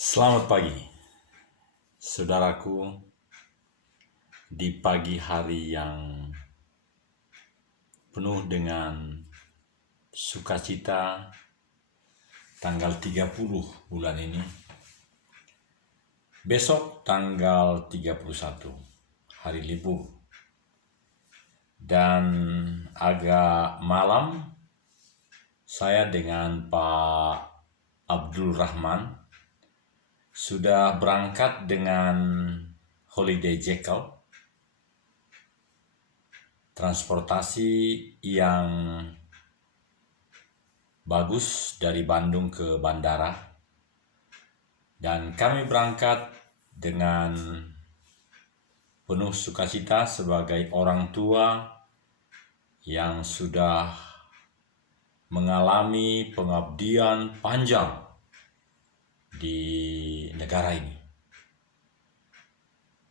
Selamat pagi, saudaraku. Di pagi hari yang penuh dengan sukacita, tanggal 30 bulan ini. Besok tanggal 31, hari libur. Dan agak malam, saya dengan Pak Abdul Rahman sudah berangkat dengan Holiday Jekyll, transportasi yang bagus dari Bandung ke bandara. Dan kami berangkat dengan penuh sukacita sebagai orang tua yang sudah mengalami pengabdian panjang di negara ini.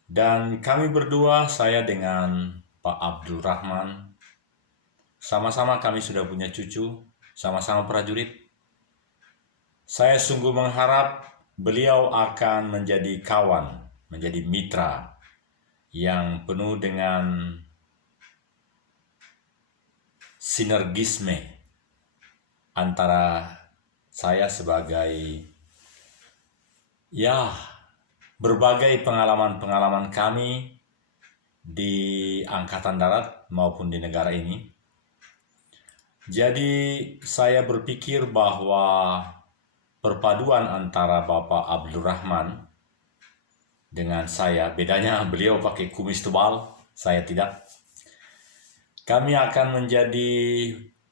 Dan kami berdua, saya dengan Pak Abdul Rahman, sama-sama kami sudah punya cucu, sama-sama prajurit. Saya sungguh mengharap beliau akan menjadi kawan, menjadi mitra yang penuh dengan sinergisme antara saya sebagai berbagai pengalaman-pengalaman kami di Angkatan Darat maupun di negara ini. Jadi saya berpikir bahwa perpaduan antara Bapak Abdul Rahman dengan saya, bedanya beliau pakai kumis tebal, saya tidak. Kami akan menjadi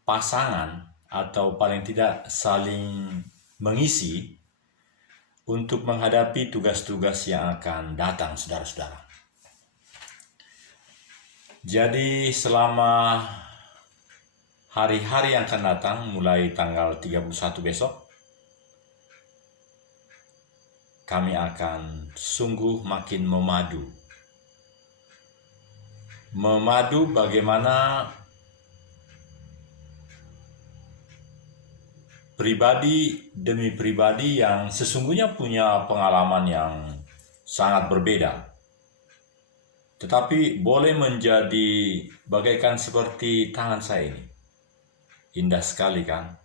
pasangan atau paling tidak saling mengisi untuk menghadapi tugas-tugas yang akan datang, saudara-saudara. Jadi selama hari-hari yang akan datang, mulai tanggal 31 besok, kami akan sungguh makin memadu bagaimana pribadi demi pribadi yang sesungguhnya punya pengalaman yang sangat berbeda, tetapi boleh menjadi bagaikan seperti tangan saya ini. Indah sekali kan?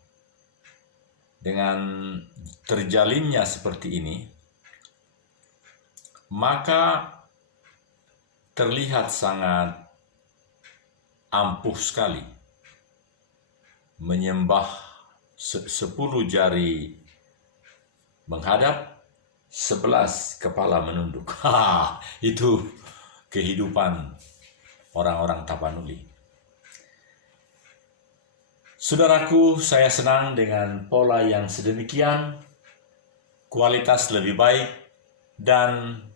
Dengan terjalinnya seperti ini, maka terlihat sangat ampuh sekali menyembah 10 jari menghadap, 11 kepala menunduk. Itu kehidupan orang-orang Tapanuli. Saudaraku, saya senang dengan pola yang sedemikian, kualitas lebih baik, dan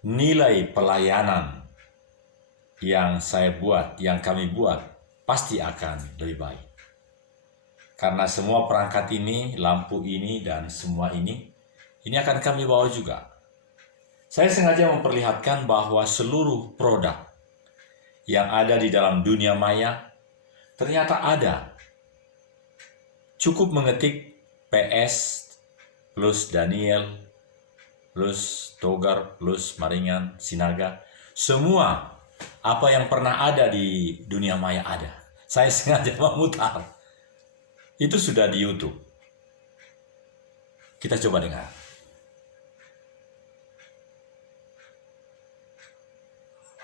nilai pelayanan yang kami buat, pasti akan lebih baik. Karena semua perangkat ini, lampu ini, dan semua ini akan kami bawa juga. Saya sengaja memperlihatkan bahwa seluruh produk yang ada di dalam dunia maya ternyata ada. Cukup mengetik PS plus Daniel plus Togar plus Maringan, Sinaga. Semua apa yang pernah ada di dunia maya ada. Saya sengaja memutar. Itu sudah di YouTube. Kita coba dengar.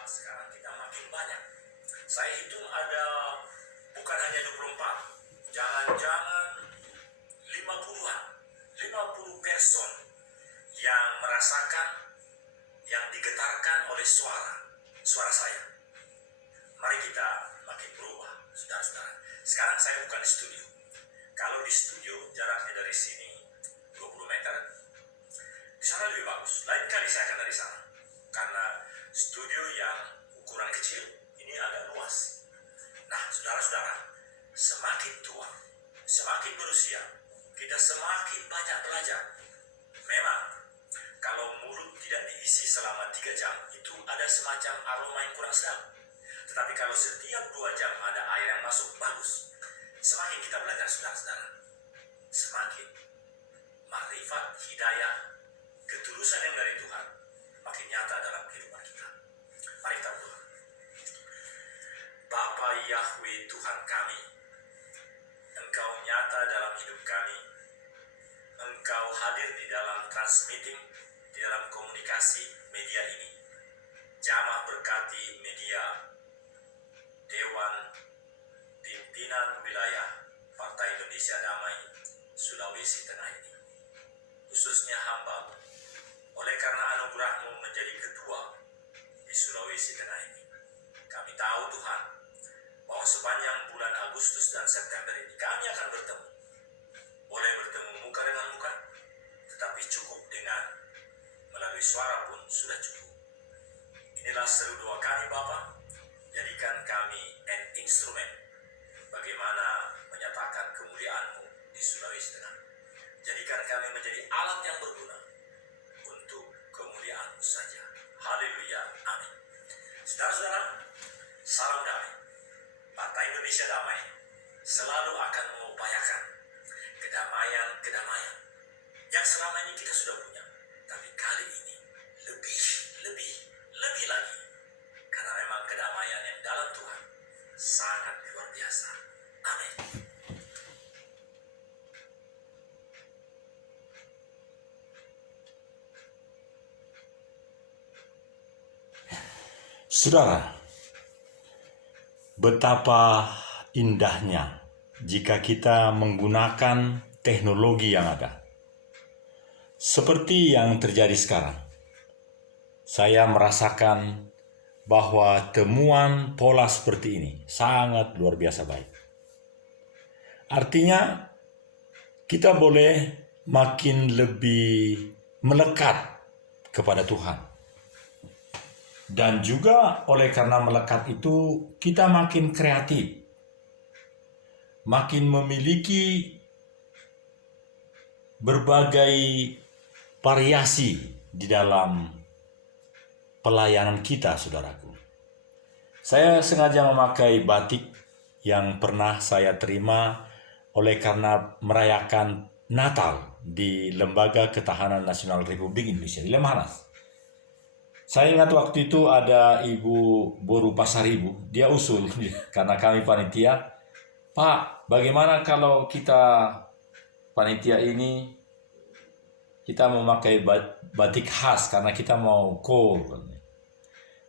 Sekarang kita makin banyak. Saya hitung ada bukan hanya 24. Jangan-jangan 50-an. 50 person yang merasakan, yang digetarkan oleh suara saya. Mari kita makin berubah, saudara-saudara. Sekarang saya bukan di studio. Kalau di studio jaraknya dari sini 20 meter, di sana lebih bagus. Lain kali saya akan dari sana. Karena studio yang ukuran kecil ini agak luas. Nah, saudara-saudara, semakin tua, semakin berusia, kita semakin banyak belajar. Memang, kalau mulut tidak diisi selama 3 jam, itu ada semacam aroma yang kurang sedap. Tetapi kalau setiap 2 jam ada air yang masuk, bagus. Semakin kita belajar, saudara-saudara, semakin makrifat, hidayah, ketulusan yang dari Tuhan makin nyata dalam kehidupan kita. Mari kita berdoa. Bapa Yahweh Tuhan kami, Engkau nyata dalam hidup kami. Engkau hadir di dalam transmitting, di dalam komunikasi media ini. Jamah berkati media, Dewan Pimpinan Wilayah Partai Indonesia Damai Sulawesi Tengah ini, khususnya hamba, oleh karena anugerah-Mu menjadi ketua di Sulawesi Tengah ini. Kami tahu Tuhan, bahwa sepanjang bulan Agustus dan September ini kami akan bertemu. Boleh bertemu muka dengan muka, tetapi cukup dengan melalui suara pun sudah cukup. Inilah seru doa kami Bapa, jadikan kami an instrumen bagaimana menyatakan kemuliaan-Mu di Sulawesi Tengah. Jadikan kami menjadi alat yang berguna untuk kemuliaan-Mu saja. Haleluya, amin. Saudara-saudara, salam damai. Partai Indonesia Damai selalu akan mengupayakan kedamaian yang selama ini kita sudah punya, tapi kali ini lebih lagi, karena memang kedamaian yang dalam Tuhan sangat luar biasa. Amin. Saudara, betapa indahnya jika kita menggunakan teknologi yang ada. Seperti yang terjadi sekarang. Saya merasakan bahwa temuan pola seperti ini sangat luar biasa baik. Artinya, kita boleh makin lebih melekat kepada Tuhan. Dan juga oleh karena melekat itu, kita makin kreatif. Makin memiliki berbagai variasi di dalam pelayanan kita, saudaraku. Saya sengaja memakai batik yang pernah saya terima oleh karena merayakan Natal di Lembaga Ketahanan Nasional Republik Indonesia di Lemhanas. Saya ingat waktu itu ada Ibu Boru Pasaribu, dia usul karena kami panitia, Pak, bagaimana kalau kita panitia ini kita memakai batik khas karena kita mau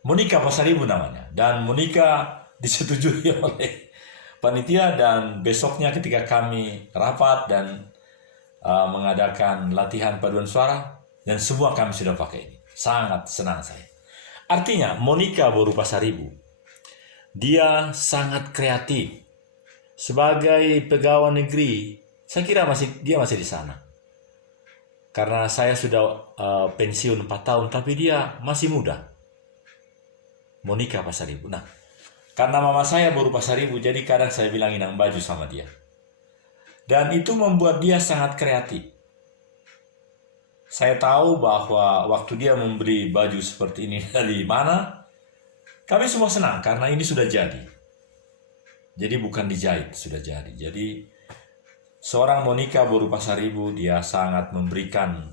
Monika Pasaribu namanya, dan Monika disetujui oleh panitia, dan besoknya ketika kami rapat dan mengadakan latihan paduan suara, dan semua kami sudah pakai ini. Sangat senang saya. Artinya Monika Boru Pasaribu, dia sangat kreatif. Sebagai pegawai negeri, saya kira dia masih di sana. Karena saya sudah pensiun 4 tahun, tapi dia masih muda. Monika Pasaribu. Nah, karena mama saya Boru Pasaribu, jadi kadang saya bilang inang baju sama dia. Dan itu membuat dia sangat kreatif. Saya tahu bahwa waktu dia memberi baju seperti ini dari mana, kami semua senang karena ini sudah jadi. Jadi bukan dijahit, sudah jadi. Jadi seorang Monika Boru Pasaribu, dia sangat memberikan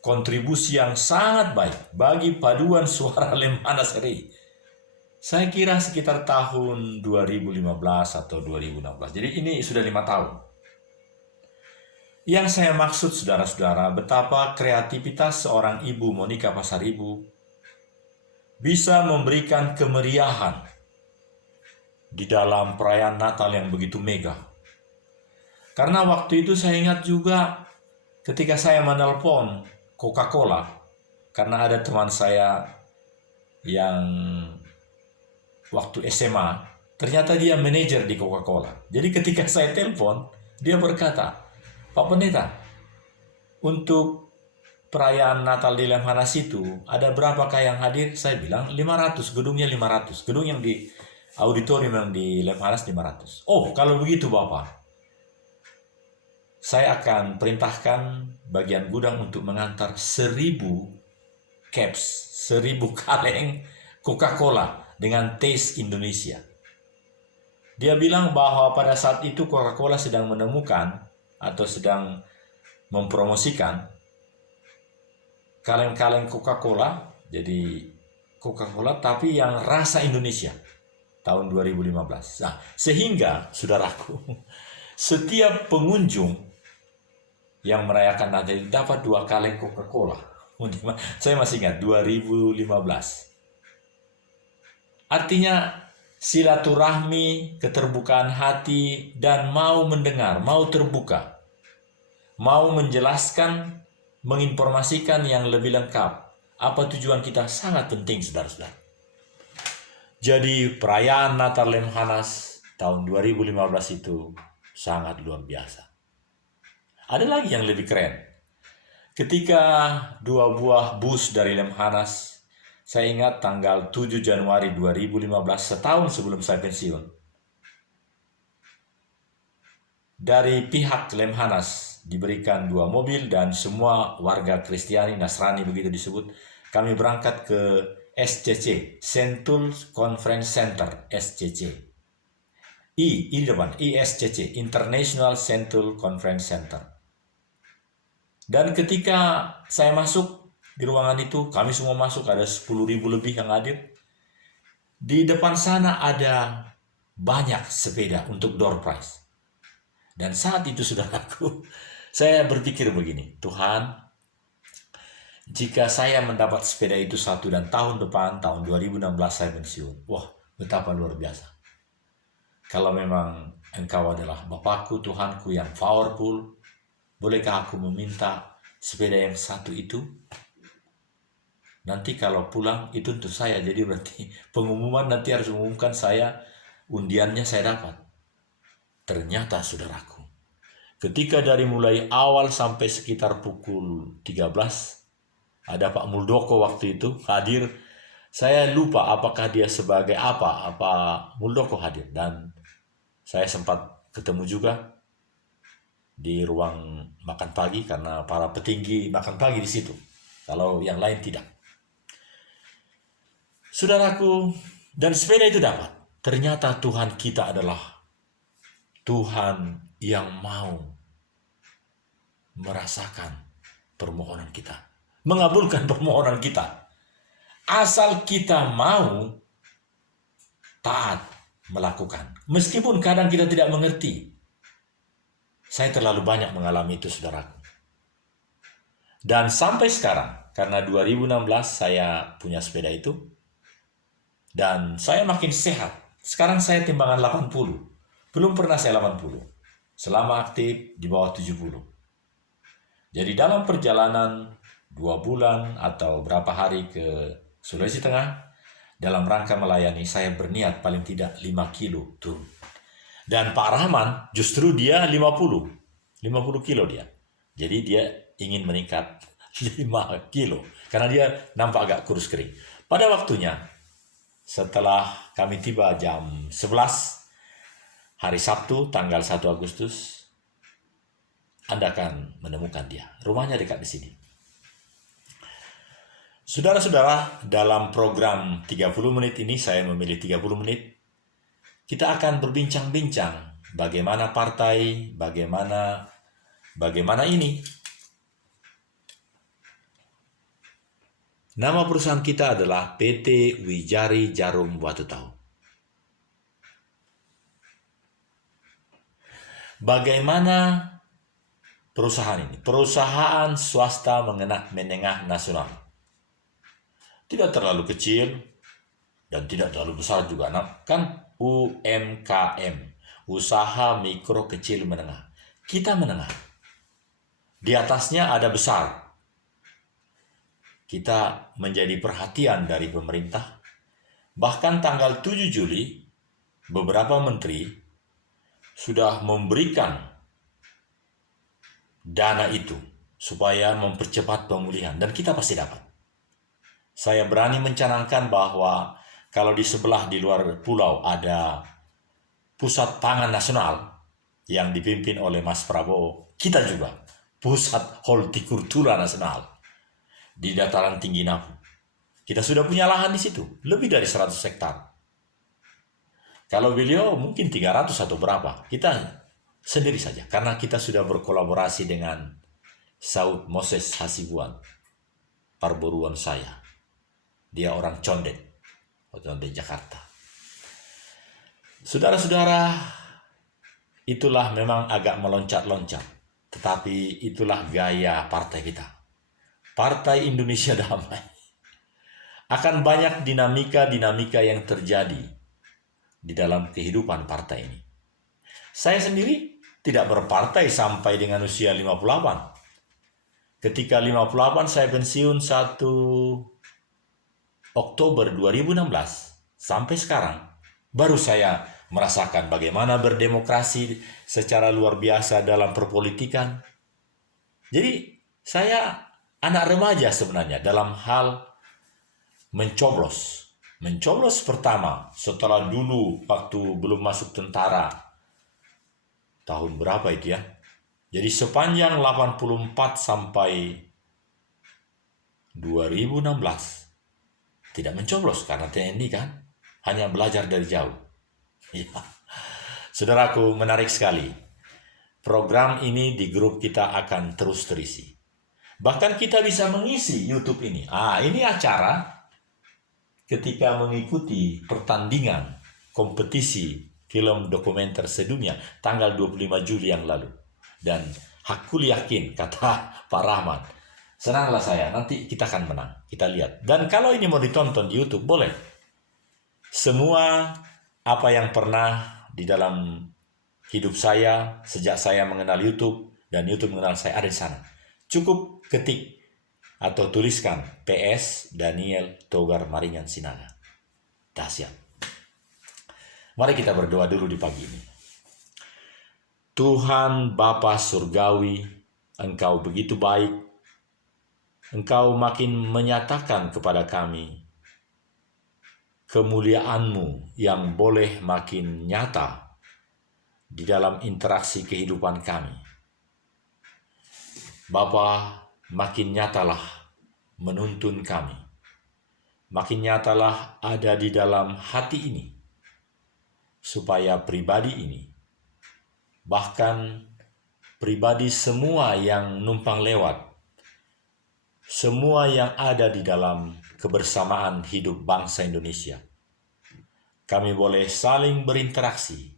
kontribusi yang sangat baik bagi paduan suara Lemhanas RI. Saya kira sekitar tahun 2015 atau 2016. Jadi ini sudah 5 tahun. Yang saya maksud, saudara-saudara, betapa kreativitas seorang ibu Monika Pasaribu bisa memberikan kemeriahan di dalam perayaan Natal yang begitu megah. Karena waktu itu saya ingat juga ketika saya menelpon Coca-Cola, karena ada teman saya yang waktu SMA, ternyata dia manajer di Coca-Cola. Jadi ketika saya telepon, dia berkata, Pak Pendeta, untuk perayaan Natal di Lemhanas itu, ada berapakah yang hadir? Saya bilang 500, gedungnya 500. Gedung yang di auditorium yang di Lemhanas 500. Oh, kalau begitu Bapak, saya akan perintahkan bagian gudang untuk mengantar 1000 caps, 1000 kaleng Coca-Cola dengan taste Indonesia. Dia bilang bahwa pada saat itu Coca-Cola sedang menemukan atau sedang mempromosikan kaleng-kaleng Coca-Cola, jadi Coca-Cola tapi yang rasa Indonesia tahun 2015. Nah, sehingga saudaraku, setiap pengunjung yang merayakan Natal dapat 2 kaleng Coca-Cola. Saya masih ingat 2015. Artinya silaturahmi, keterbukaan hati, dan mau mendengar, mau terbuka, mau menjelaskan, menginformasikan yang lebih lengkap. Apa tujuan kita sangat penting, saudara-saudara. Jadi perayaan Natal Lemhanas tahun 2015 itu sangat luar biasa. Ada lagi yang lebih keren. Ketika 2 buah bus dari Lemhanas, saya ingat tanggal 7 Januari 2015, setahun sebelum saya pensiun, dari pihak Lemhanas diberikan 2 mobil dan semua warga Kristiani, Nasrani begitu disebut, kami berangkat ke SCC, Sentul Conference Center, SCC. I depan, ISCC, International Sentul Conference Center. Dan ketika saya masuk di ruangan itu, kami semua masuk, ada 10.000 lebih yang hadir. Di depan sana ada banyak sepeda untuk door prize. Dan saat itu, saudaraku, saya berpikir begini, Tuhan, jika saya mendapat sepeda itu satu dan tahun depan, tahun 2016 saya pensiun. Wah, betapa luar biasa. Kalau memang Engkau adalah Bapakku, Tuhanku yang powerful, bolehkah aku meminta sepeda yang satu itu? Nanti kalau pulang itu untuk saya. Jadi berarti pengumuman nanti harus mengumumkan saya, undiannya saya dapat. Ternyata saudaraku, ketika dari mulai awal sampai sekitar pukul 13, ada Pak Muldoko waktu itu hadir. Saya lupa apakah dia sebagai apa Muldoko hadir. Dan saya sempat ketemu juga di ruang makan pagi karena para petinggi makan pagi di situ. Kalau yang lain tidak. Saudaraku, dan sepeda itu dapat. Ternyata Tuhan kita adalah Tuhan yang mau merasakan permohonan kita, mengabulkan permohonan kita. Asal kita mau taat melakukan. Meskipun kadang kita tidak mengerti. Saya terlalu banyak mengalami itu, saudaraku. Dan sampai sekarang, karena 2016 saya punya sepeda itu, dan saya makin sehat. Sekarang saya timbangan 80. Belum pernah saya 80. Selama aktif di bawah 70. Jadi dalam perjalanan 2 bulan atau berapa hari ke Sulawesi Tengah, dalam rangka melayani, saya berniat paling tidak 5 kilo turun. Dan Pak Rahman justru dia 50 kilo dia. Jadi dia ingin meningkat 5 kilo. Karena dia nampak agak kurus kering. Pada waktunya, setelah kami tiba jam 11 hari Sabtu tanggal 1 Agustus, Anda akan menemukan dia. Rumahnya dekat di sini. Saudara-saudara, dalam program 30 menit ini, saya memilih 30 menit, kita akan berbincang-bincang bagaimana partai, bagaimana ini. Nama perusahaan kita adalah PT Wijari Jarum Batu Tahu. Bagaimana perusahaan ini? Perusahaan swasta menengah nasional. Tidak terlalu kecil dan tidak terlalu besar juga. Kan UMKM, usaha mikro kecil menengah. Kita menengah. Di atasnya ada besar. Kita menjadi perhatian dari pemerintah. Bahkan tanggal 7 Juli, beberapa menteri sudah memberikan dana itu supaya mempercepat pemulihan. Dan kita pasti dapat. Saya berani mencanangkan bahwa kalau di sebelah di luar pulau ada pusat pangan nasional yang dipimpin oleh Mas Prabowo, kita juga pusat hortikultura nasional di dataran tinggi Napu. Kita sudah punya lahan di situ, lebih dari 100 hektar. Kalau beliau mungkin 300 atau berapa, kita sendiri saja. Karena kita sudah berkolaborasi dengan Saud Moses Hasibuan. perburuan saya. Dia orang Condet, Jakarta. Saudara-saudara, itulah memang agak meloncat-loncat, tetapi itulah gaya partai kita. Partai Indonesia Damai. Akan banyak dinamika-dinamika yang terjadi di dalam kehidupan partai ini. Saya sendiri tidak berpartai sampai dengan usia 58. Ketika 58 saya pensiun 1 Oktober 2016 sampai sekarang baru saya merasakan bagaimana berdemokrasi secara luar biasa dalam perpolitikan. Jadi saya anak remaja sebenarnya dalam hal mencoblos. Mencoblos pertama setelah dulu waktu belum masuk tentara. Tahun berapa itu ya? Jadi sepanjang 84 sampai 2016 tidak mencoblos karena TNI kan. Hanya belajar dari jauh. Ya. Saudaraku, menarik sekali. Program ini di grup kita akan terus terisi. Bahkan kita bisa mengisi YouTube ini. Ini acara ketika mengikuti pertandingan kompetisi film dokumenter sedunia tanggal 25 Juli yang lalu. Dan aku yakin, kata Pak Rahmat, senanglah saya, nanti kita akan menang. Kita lihat. Dan kalau ini mau ditonton di YouTube, boleh. Semua apa yang pernah di dalam hidup saya sejak saya mengenal YouTube dan YouTube mengenal saya ada di sana. Cukup ketik atau tuliskan PS Daniel Togar Maringan Sinaga. Dahsyat. Mari kita berdoa dulu di pagi ini. Tuhan Bapa Surgawi, Engkau begitu baik. Engkau makin menyatakan kepada kami kemuliaan-Mu yang boleh makin nyata di dalam interaksi kehidupan kami. Bapa, makin nyatalah menuntun kami. Makin nyatalah ada di dalam hati ini, supaya pribadi ini, bahkan pribadi semua yang numpang lewat, semua yang ada di dalam kebersamaan hidup bangsa Indonesia, kami boleh saling berinteraksi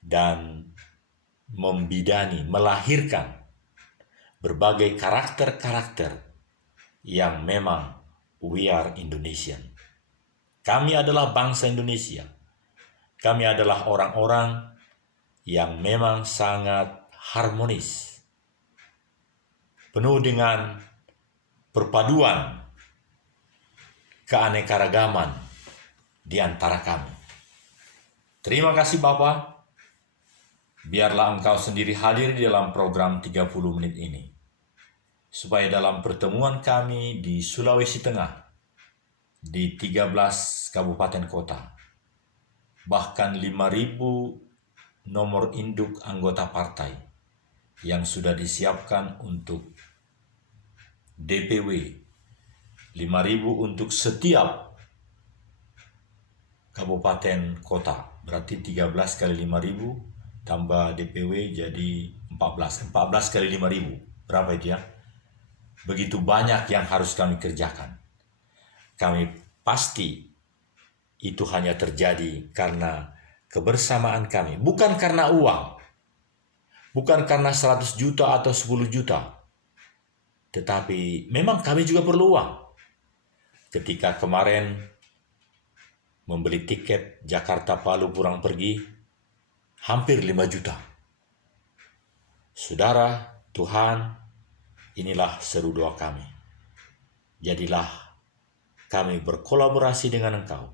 dan membidani, melahirkan berbagai karakter-karakter yang memang we are Indonesian. Kami adalah bangsa Indonesia. Kami adalah orang-orang yang memang sangat harmonis, penuh dengan perpaduan keanekaragaman di antara kami. Terima kasih Bapa. Biarlah Engkau sendiri hadir di dalam program 30 menit ini. Supaya dalam pertemuan kami di Sulawesi Tengah, di 13 kabupaten kota, bahkan 5.000 nomor induk anggota partai yang sudah disiapkan untuk DPW, 5.000 untuk setiap kabupaten kota, berarti 13 kali 5.000 tambah DPW jadi 14 kali 5.000, berapa itu ya? Begitu banyak yang harus kami kerjakan. Kami pasti itu hanya terjadi karena kebersamaan kami, bukan karena uang, bukan karena 100 juta atau 10 juta, tetapi memang kami juga perlu uang. Ketika kemarin membeli tiket Jakarta Palu pulang pergi, hampir 5 juta. Saudara, Tuhan, inilah seru doa kami. Jadilah kami berkolaborasi dengan Engkau,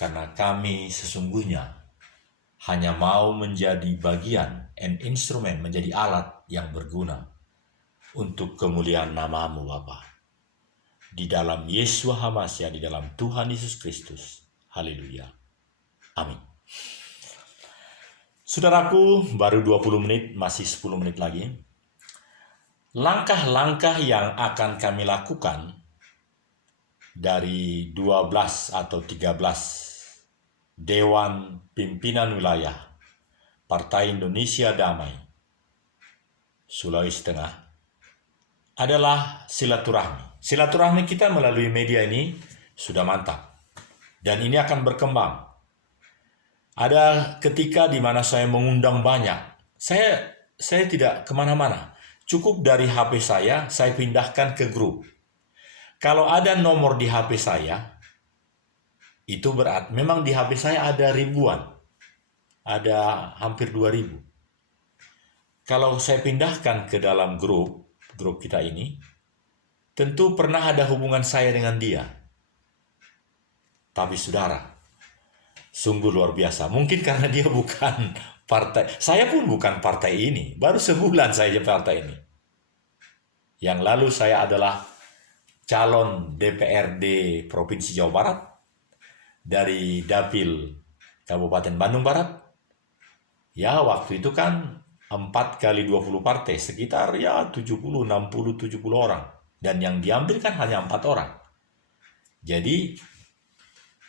karena kami sesungguhnya hanya mau menjadi bagian and instrumen, menjadi alat yang berguna untuk kemuliaan nama-Mu Bapa. Di dalam Yeshua HaMashiach, di dalam Tuhan Yesus Kristus. Haleluya. Amin. Saudaraku, baru 20 menit, masih 10 menit lagi. Langkah-langkah yang akan kami lakukan dari 12 atau 13 Dewan Pimpinan Wilayah Partai Indonesia Damai Sulawesi Tengah adalah silaturahmi. Silaturahmi kita melalui media ini sudah mantap. Dan ini akan berkembang. Ada ketika di mana saya mengundang banyak. Saya tidak kemana-mana. Cukup dari HP saya pindahkan ke grup. Kalau ada nomor di HP saya, itu berarti memang di HP saya ada ribuan. Ada hampir 2000. Kalau saya pindahkan ke dalam grup kita ini, tentu pernah ada hubungan saya dengan dia. Tapi saudara, sungguh luar biasa. Mungkin karena dia bukan partai. Saya pun bukan partai ini. Baru sebulan saja partai ini. Yang lalu saya adalah calon DPRD Provinsi Jawa Barat dari Dapil Kabupaten Bandung Barat. Ya, waktu itu kan 4 kali 20 partai, sekitar ya 70, 60, 70 orang. Dan yang diambil kan hanya 4 orang. Jadi,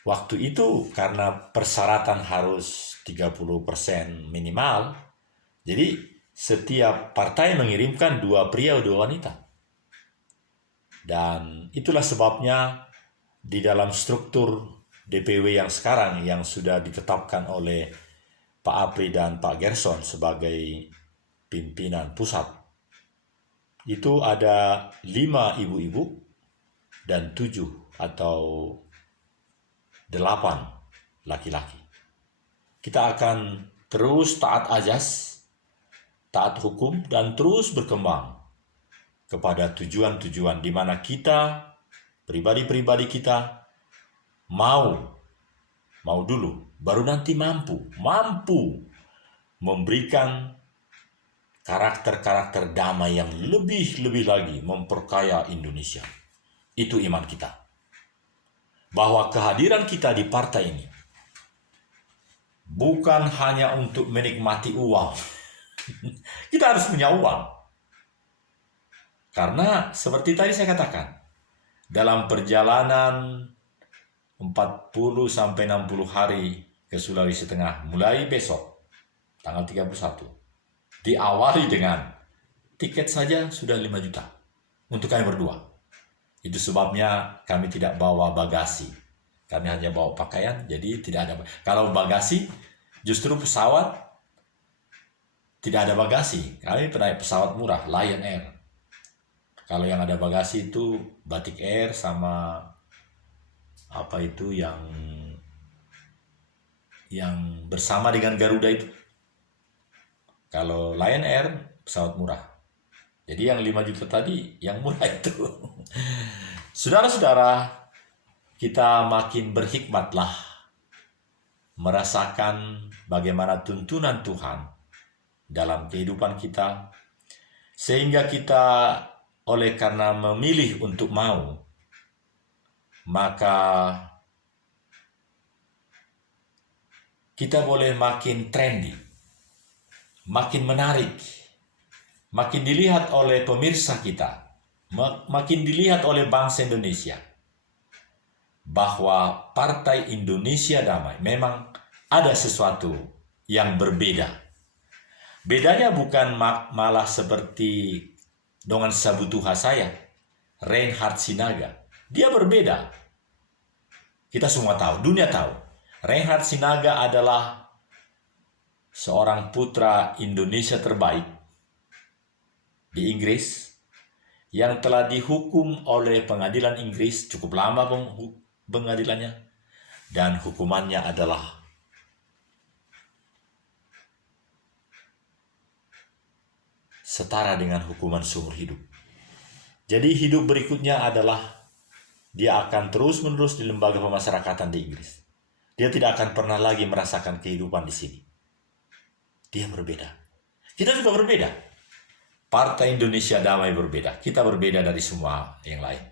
waktu itu karena persyaratan harus 30% minimal, jadi setiap partai mengirimkan 2 pria, 2 wanita. Dan itulah sebabnya di dalam struktur DPW yang sekarang yang sudah ditetapkan oleh Pak Apri dan Pak Gerson sebagai pimpinan pusat, itu ada 5 ibu-ibu dan 7 atau 8 laki-laki. Kita akan terus taat azas, taat hukum, dan terus berkembang kepada tujuan-tujuan di mana kita, pribadi-pribadi kita, mau dulu, baru nanti mampu memberikan karakter-karakter damai yang lebih lagi memperkaya Indonesia. Itu iman kita. Bahwa kehadiran kita di partai ini bukan hanya untuk menikmati uang. Kita harus punya uang. Karena seperti tadi saya katakan, dalam perjalanan 40-60 hari ke Sulawesi Tengah, mulai besok, tanggal 31, diawali dengan tiket saja sudah 5 juta untuk kami berdua. Itu sebabnya kami tidak bawa bagasi. Kami hanya bawa pakaian, jadi tidak ada. Kalau bagasi, justru pesawat tidak ada bagasi. Kami naik pesawat murah, Lion Air. Kalau yang ada bagasi itu Batik Air sama apa itu yang bersama dengan Garuda itu. Kalau Lion Air pesawat murah. Jadi yang 5 juta tadi yang murah itu. Saudara-saudara, kita makin berhikmatlah merasakan bagaimana tuntunan Tuhan dalam kehidupan kita, sehingga kita oleh karena memilih untuk mau, maka kita boleh makin trendy, makin menarik, makin dilihat oleh pemirsa kita, makin dilihat oleh bangsa Indonesia, bahwa Partai Indonesia Damai memang ada sesuatu yang berbeda. Bedanya bukan malah seperti dengan sabutuha saya, Reinhard Sinaga. Dia berbeda. Kita semua tahu, dunia tahu. Reinhard Sinaga adalah seorang putra Indonesia terbaik di Inggris yang telah dihukum oleh pengadilan Inggris, cukup lama pengadilannya, dan hukumannya adalah setara dengan hukuman seumur hidup. Jadi hidup berikutnya adalah dia akan terus-menerus di lembaga pemasyarakatan di Inggris. Dia tidak akan pernah lagi merasakan kehidupan di sini. Dia berbeda. Kita juga berbeda. Partai Indonesia Damai berbeda. Kita berbeda dari semua yang lain.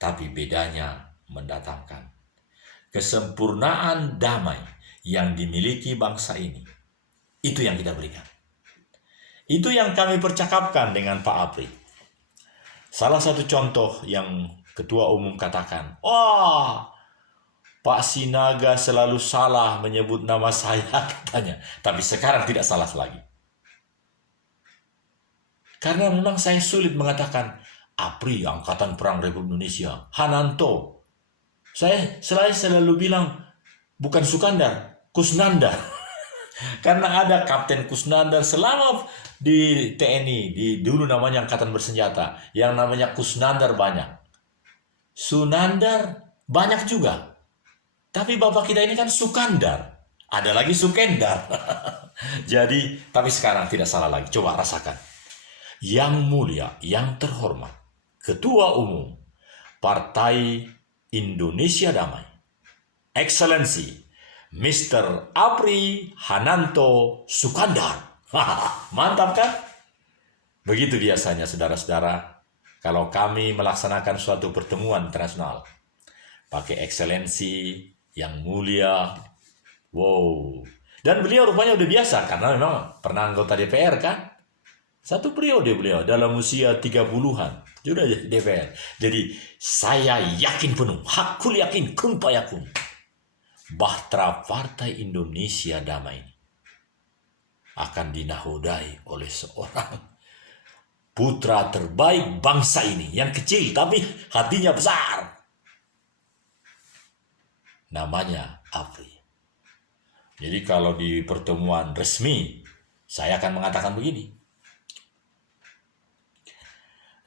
Tapi bedanya mendatangkan kesempurnaan damai yang dimiliki bangsa ini. Itu yang kita berikan. Itu yang kami percakapkan dengan Pak Apri. Salah satu contoh yang Ketua Umum katakan, wah, Pak Sinaga selalu salah menyebut nama saya, katanya. Tapi sekarang tidak salah lagi. Karena memang saya sulit mengatakan APRI, Angkatan Perang Republik Indonesia, Hananto. Saya selalu bilang bukan Sukandar, Kusnandar. Karena ada Kapten Kusnandar selama di TNI, dulu namanya Angkatan Bersenjata, yang namanya Kusnandar banyak. Sunandar banyak juga. Tapi bapak kita ini kan Sukandar. Ada lagi Sukendar. Jadi, tapi sekarang tidak salah lagi. Coba rasakan. Yang mulia, yang terhormat, Ketua Umum Partai Indonesia Damai, Excellency Mr. APRI Hananto Sukandar. Mantap kan? Begitu biasanya saudara-saudara, kalau kami melaksanakan suatu pertemuan internasional, pakai eksselensi, yang mulia, wow. Dan beliau rupanya udah biasa, karena memang pernah anggota DPR kan? Satu periode beliau dalam usia 30-an sudah DPR. Jadi saya yakin penuh, hakul yakin, kun payakun, bahtera Partai Indonesia Damai ini akan dinahodai oleh seorang putra terbaik bangsa ini, yang kecil tapi hatinya besar. Namanya APRI. Jadi kalau di pertemuan resmi, saya akan mengatakan begini.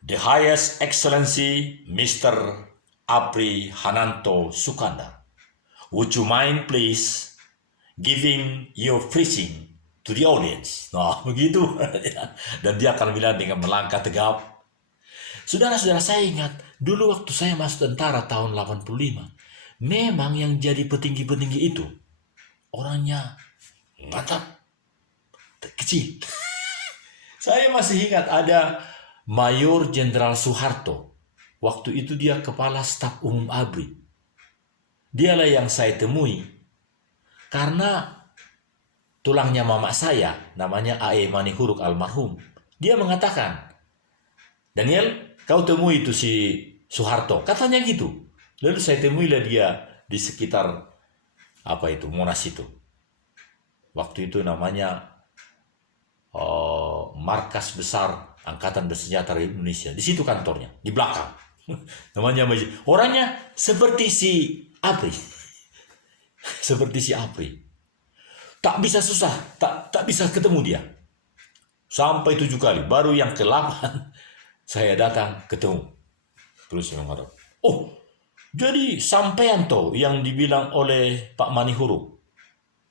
The Highest Excellency Mr. APRI Hananto Sukandar, would you mind please giving your preaching to the audience? Nah, begitu. Dan dia akan bilang dengan melangkah tegap. Saudara-saudara, saya ingat dulu waktu saya masuk tentara tahun 85, memang yang jadi petinggi-petinggi itu orangnya mantap, kecil. Saya masih ingat ada Mayor Jenderal Soeharto. Waktu itu dia Kepala Staf Umum ABRI. Dialah yang saya temui karena tulangnya mama saya, namanya A.E. Manihuruk almarhum. Dia mengatakan, Daniel, kau temui itu si Soeharto. Katanya gitu. Lalu saya temuilah dia di sekitar Monas itu. Waktu itu namanya Markas Besar Angkatan Bersenjata Republik Indonesia. Di situ kantornya, di belakang. Namanya orangnya seperti si APRI. Seperti si APRI. Tak bisa susah, tak bisa ketemu dia. Sampai 7 kali, baru yang ke-8 saya datang ketemu. Terus saya mengatakan, oh, jadi sampean toh yang dibilang oleh Pak Manihuruk,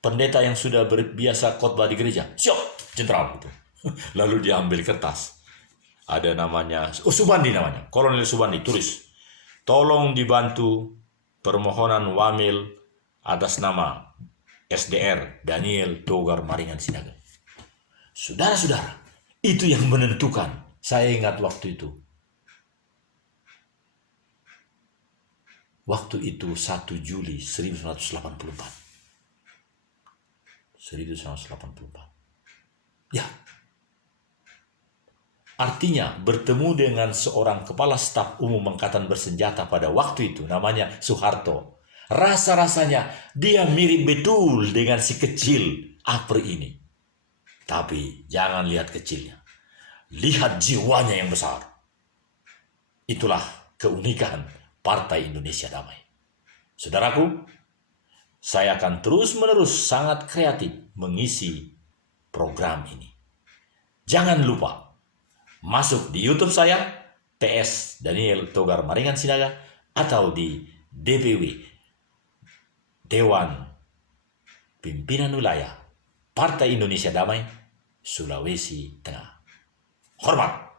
pendeta yang sudah biasa khotbah di gereja. Siap, jenderal gitu. Lalu dia ambil kertas. Ada namanya, Subandi namanya, Kolonel Subandi, tulis, tolong dibantu permohonan wamil atas nama SDR Daniel Togar Maringan Sinaga. Saudara-saudara, itu yang menentukan. Saya ingat waktu itu. Waktu itu 1 Juli 1984. 1984. Ya. Artinya bertemu dengan seorang kepala staf umum angkatan bersenjata pada waktu itu, namanya Soeharto. Rasa-rasanya dia mirip betul dengan si kecil APRI ini. Tapi jangan lihat kecilnya. Lihat jiwanya yang besar. Itulah keunikan Partai Indonesia Damai. Saudaraku, saya akan terus-menerus sangat kreatif mengisi program ini. Jangan lupa masuk di YouTube saya, TS Daniel Togar Maringan Sinaga, atau di DPW, Dewan Pimpinan Wilayah Partai Indonesia Damai, Sulawesi Tengah. Hormat.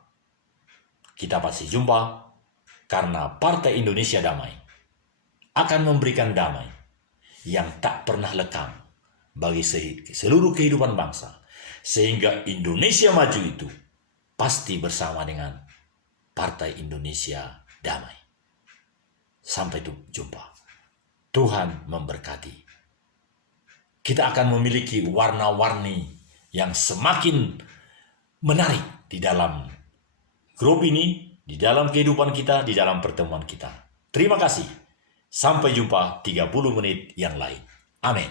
Kita pasti jumpa, karena Partai Indonesia Damai akan memberikan damai yang tak pernah lekang bagi seluruh kehidupan bangsa, sehingga Indonesia maju itu pasti bersama dengan Partai Indonesia Damai. Sampai jumpa. Tuhan memberkati. Kita akan memiliki warna-warni yang semakin menarik di dalam grup ini, di dalam kehidupan kita, di dalam pertemuan kita. Terima kasih. Sampai jumpa 30 menit yang lain. Amin.